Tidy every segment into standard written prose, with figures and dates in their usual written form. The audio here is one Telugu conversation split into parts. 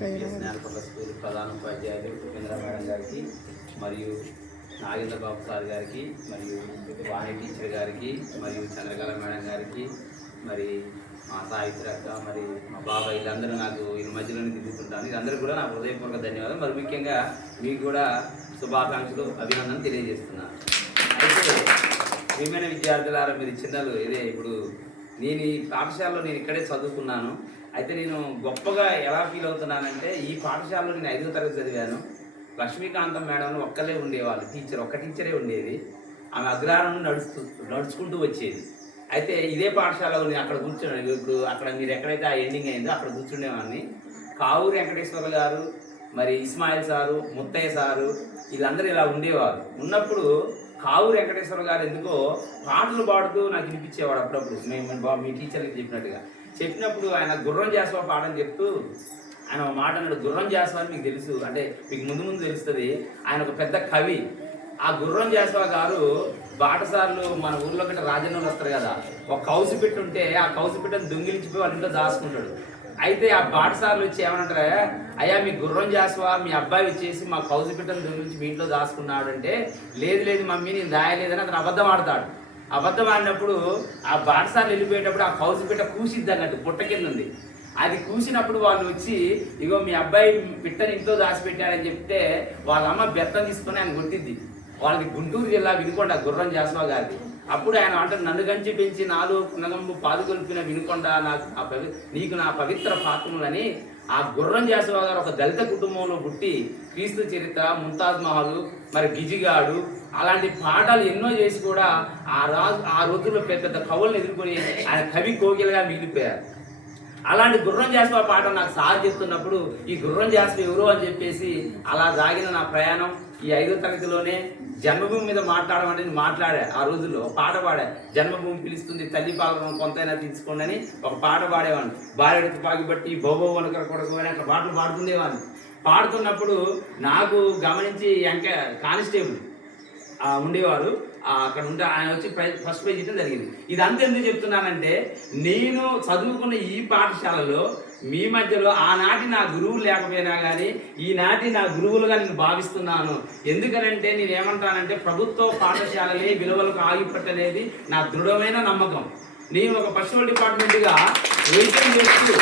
నేలపట్ల స్కూల్ ప్రధాన ఉపాధ్యాయులు ఉపేంద్ర మేడం గారికి మరియు నాగేంద్ర బాబు సార్ గారికి మరియు వాణి టీచర్ గారికి మరియు చంద్రకళ మేడం గారికి మరి మా సాహిత్య అక్క మరి మా బాబాయ్ వీళ్ళందరూ నాకు ఈ మధ్యలోనే తిరుగుతుంటాను. వీళ్ళందరూ కూడా నాకు హృదయపూర్వక ధన్యవాదాలు. మరి ముఖ్యంగా మీకు కూడా శుభాకాంక్షలు అభినందనలు తెలియజేస్తున్నాను. అయితే ప్రియమైన విద్యార్థులారా, మీరు చిన్నలు ఇదే ఇప్పుడు నేను ఈ పాఠశాలలో నేను ఇక్కడే చదువుకున్నాను. అయితే నేను గొప్పగా ఎలా ఫీల్ అవుతున్నానంటే ఈ పాఠశాలలో నేను 5వ తరగతి చదివాను. లక్ష్మీకాంతం మేడం ఒక్కలే ఉండేవాళ్ళు, ఒక్క టీచరే ఉండేది. ఆమె అగ్రహారం నడుచుకుంటూ వచ్చేది. అయితే ఇదే పాఠశాలలో నేను అక్కడ కూర్చున్నాను. ఇప్పుడు అక్కడ మీరు ఎక్కడైతే ఆ ఎండింగ్ అయిందో అక్కడ కూర్చుండేవాడిని. కావూరు వెంకటేశ్వర గారు, మరి ఇస్మాయిల్ సారు, ముత్తయ్య సారు వీళ్ళందరూ ఇలా ఉండేవారు. ఉన్నప్పుడు కావూరు వెంకటేశ్వర గారు ఎందుకో పాటలు పాడుతూ నాకు వినిపించేవాడు అప్పుడప్పుడు. మేము మీ టీచర్కి చెప్పినప్పుడు ఆయన గుర్రం జాస్వా పాటని చెప్తూ ఆయన ఒక మాట అన్నాడు. గుర్రం జాస్వా అని మీకు తెలుసు, అంటే మీకు ముందు తెలుస్తుంది. ఆయన ఒక పెద్ద కవి. ఆ గుర్రం జాస్వా గారు బాటసార్లు మన ఊర్లో గట్ట రాజన్నలు వస్తారు కదా, ఒక కౌసు పెట్టి ఉంటే ఆ కౌసు పెట్టని దొంగిలించిపోయి వాళ్ళ ఇంట్లో దాచుకుంటాడు. అయితే ఆ బాటసార్లు వచ్చి ఏమనంటారా, అయ్యా మీ గుర్రం జాస్వా మీ అబ్బాయి వచ్చేసి మా కౌసు పెట్టని దొంగిలించి మీ ఇంట్లో దాచుకున్నాడు అంటే, లేదు మమ్మీ నేను దాయలేదని అతను అబద్ధం ఆడతాడు. అబద్ధం ఆడినప్పుడు ఆ బాటసార్లు వెళ్ళిపోయేటప్పుడు ఆ కౌసు పెట్ట కూసిద్ది అన్నట్టు, పుట్ట కింద ఉంది. అది కూసినప్పుడు వాళ్ళు వచ్చి ఇగో మీ అబ్బాయి పిట్టని ఇంట్లో దాచిపెట్టాడని చెప్తే వాళ్ళ అమ్మ బెత్తం తీసుకొని ఆయన కొట్టిద్ది. వాళ్ళకి గుంటూరు జిల్లా వినుకొండ గుర్రం జాస్వా గారిది. అప్పుడు ఆయన అంటారు, నన్ను గంచి పెంచి నాలో నగంబు పాదుగొల్పిన వినుకొండ నీకు నా పవిత్ర పాత్రములని. ఆ గుర్రం జాస్వా గారు ఒక దళిత కుటుంబంలో పుట్టి క్రీస్తు చరిత్ర, ముంతాజ్ మహల్, మరి గిజిగాడు అలాంటి పాఠాలు ఎన్నో చేసి కూడా ఆ రోజుల్లో పెద్ద కవులను ఎదుర్కొని ఆయన కవి కోకిలగా మిగిలిపోయారు. అలాంటి గుర్రం జాస్వా పాట నాకు సార్ చెప్తున్నప్పుడు ఈ గుర్రం జాస్వా ఎవరు అని చెప్పేసి అలా సాగిన నా ప్రయాణం. ఈ 5వ తరగతిలోనే జన్మభూమి మీద మాట్లాడమంటే నేను మాట్లాడా. ఆ రోజుల్లో పాట పాడా, జన్మభూమి పిలుస్తుంది తల్లి పాలన కొంతైనా తీసుకోండి అని ఒక పాట పాడేవాడిని. భార్య తుపాకి బట్టి బోబో వనకర కొడకు అని అట్లా పాటలు పాడుతుండేవాడిని. పాడుతున్నప్పుడు నాకు గమనించి కానిస్టేబుల్ ఉండేవారు, అక్కడ ఉంటే ఆయన వచ్చి ఫస్ట్ ప్రైజ్ ఇవ్వడం జరిగింది. ఇదంతా ఎందుకు చెప్తున్నానంటే, నేను చదువుకున్న ఈ పాఠశాలలో మీ మధ్యలో ఆనాటి నా గురువులు లేకపోయినా కానీ ఈనాటి నా గురువులుగా నేను భావిస్తున్నాను. ఎందుకనంటే నేనేమంటానంటే ప్రభుత్వ పాఠశాలలే విలువలకు ఆగిపట్టనేది నా దృఢమైన నమ్మకం. నేను ఒక పశువుల డిపార్ట్మెంట్గా వెయిటింగ్ చేస్తూ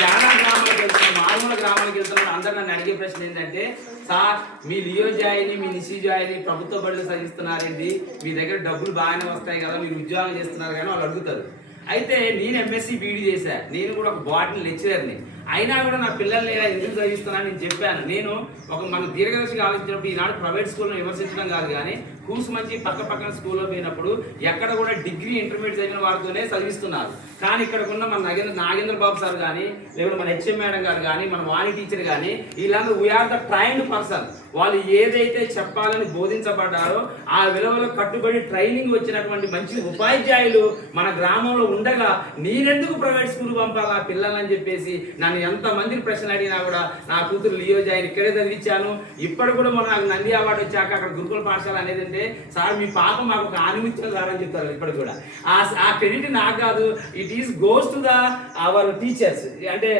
చాలా గ్రామాలకు వెళ్తున్నాను, మారుమూల గ్రామాలకు వెళ్తున్నాను. అందరూ నన్ను అడిగే ప్రశ్న ఏంటంటే, సార్ మీ లియో జాయిని మీ నిసి జాయిని ప్రభుత్వ బడులు చదివిస్తున్నారండి, మీ దగ్గర డబ్బులు బాగానే వస్తాయి కదా, మీరు ఉద్యోగం చేస్తున్నారు కానీ వాళ్ళు అడుగుతారు. అయితే నేను ఎంఎస్సి బీఈడి చేశాను, నేను కూడా ఒక బాటనీ లెక్చరర్ని. అయినా కూడా నా పిల్లల్ని ఎందుకు చదివిస్తున్నాను నేను చెప్పాను. నేను మన దీర్ఘదర్శిగా ఆలోచించినప్పుడు ఈనాడు ప్రైవేట్ స్కూల్లో విమర్శించడం కాదు కానీ కూసు మంచి పక్కన స్కూల్లో పోయినప్పుడు ఎక్కడ కూడా డిగ్రీ ఇంటర్మీడియట్ చదివిన వారితోనే చదివిస్తున్నారు. కానీ ఇక్కడ ఉన్న మన నాగేంద్ర బాబు సార్ కానీ, లేకపోతే మన హెచ్ఎం మేడం గారు కానీ, మన వాణి టీచర్ కానీ వీళ్ళందరూ వీఆర్ ద ట్రైన్డ్ పర్సన్. వాళ్ళు ఏదైతే చెప్పాలని బోధించబడ్డారో ఆ విలువలో కట్టుబడి ట్రైనింగ్ వచ్చినటువంటి మంచి ఉపాధ్యాయులు మన గ్రామంలో ఉండగా నేనెందుకు ప్రైవేట్ స్కూల్ పంపాలి ఆ పిల్లలని చెప్పేసి నన్ను ఎంతమంది ప్రశ్న అడిగినా కూడా నా కూతురు లియో జాయిన్ ఇక్కడే చదివించాను. ఇప్పుడు కూడా నాకు నంది అవార్డు వచ్చాక అక్కడ గురుకుల పాఠశాల అనేది అంటే, సార్ మీ పాప మాకు ఒక ఆనిమిత్యం సారని చెప్తారు. ఇప్పటికి కూడా ఆ క్రెడిట్ నాకు కాదు, it is goes to our teachers. అంటే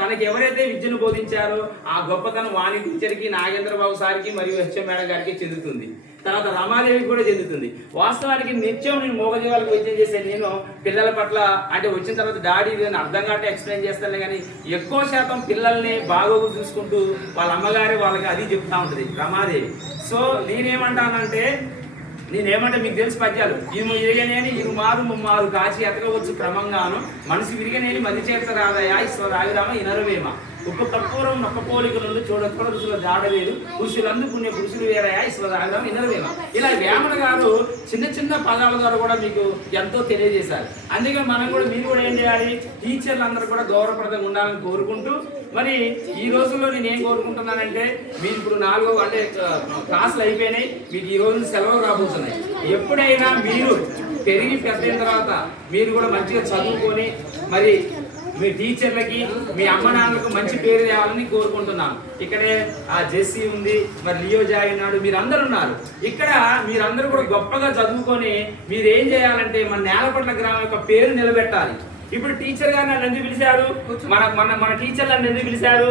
తనకి ఎవరైతే విద్యను బోధించారో ఆ గొప్పతనం వాణి టీచర్కి, నాగేంద్ర బాబు సార్కి మరియు హెచ్ఎం మేడం గారికి చెందుతుంది. తర్వాత రమాదేవికి కూడా చెందుతుంది. వాస్తవానికి నిత్యం నేను మూగజీవాలకు వైద్యం చేసే నేను పిల్లల పట్ల అంటే వచ్చిన తర్వాత డాడీ అర్థం కాటే ఎక్స్ప్లెయిన్ చేస్తాను కానీ ఎక్కువ శాతం పిల్లల్ని బాగోగు చూసుకుంటూ వాళ్ళ అమ్మగారి వాళ్ళకి అది చెప్తా ఉంటుంది రమాదేవి. సో నేనేమంటానంటే మీకు తెలుసు పద్యాలు, ఇరు ఇరగనేని ఇరు మారు ముమ్మారు కాచి ఎతకవచ్చు క్రమంగాను, మనసు విరిగనేని మది చేత రాదయా ఈశ్వరావిరామ ఇనరవేమ, ఉప్పు కర్పూరం నొక్క పోలిక నుండి చూడొక్క రుచుల జాడవేలు, పురుషులందు పుణ్య పురుషులు వేరయా ఈశ్వరావిరామ ఇనరవేమ. ఇలా వేమన గారు చిన్న పదాల ద్వారా కూడా మీకు ఎంతో తెలియజేశారు. అందుకే మీరు కూడా ఏం చేయాలి, టీచర్లు అందరూ కూడా గౌరవప్రదంగా ఉండాలని కోరుకుంటూ, మరి ఈ రోజుల్లో నేను ఏం కోరుకుంటున్నానంటే, మీరు ఇప్పుడు 4 క్లాసులు అయిపోయినాయి, మీకు ఈ రోజు సెలవులు రాబోతున్నాయి. ఎప్పుడైనా మీరు పెరిగి పెద్దయిన తర్వాత మీరు కూడా మంచిగా చదువుకొని మరి మీ టీచర్లకి మీ అమ్మ నాన్నలకు మంచి పేరు తేవాలని కోరుకుంటున్నాను. ఇక్కడే ఆ జెస్సీ ఉంది, మరి లియో జాయ్ ఉన్నాడు, మీరందరూ ఉన్నారు. ఇక్కడ మీరందరూ కూడా గొప్పగా చదువుకొని మీరు ఏం చేయాలంటే మన నేలపట్ల గ్రామం యొక్క పేరు నిలబెట్టాలి. ఇప్పుడు టీచర్ గారు నన్ను ఎందుకు పిలిచారు? మన మన మన టీచర్ నన్ను ఎందుకు పిలిచారు?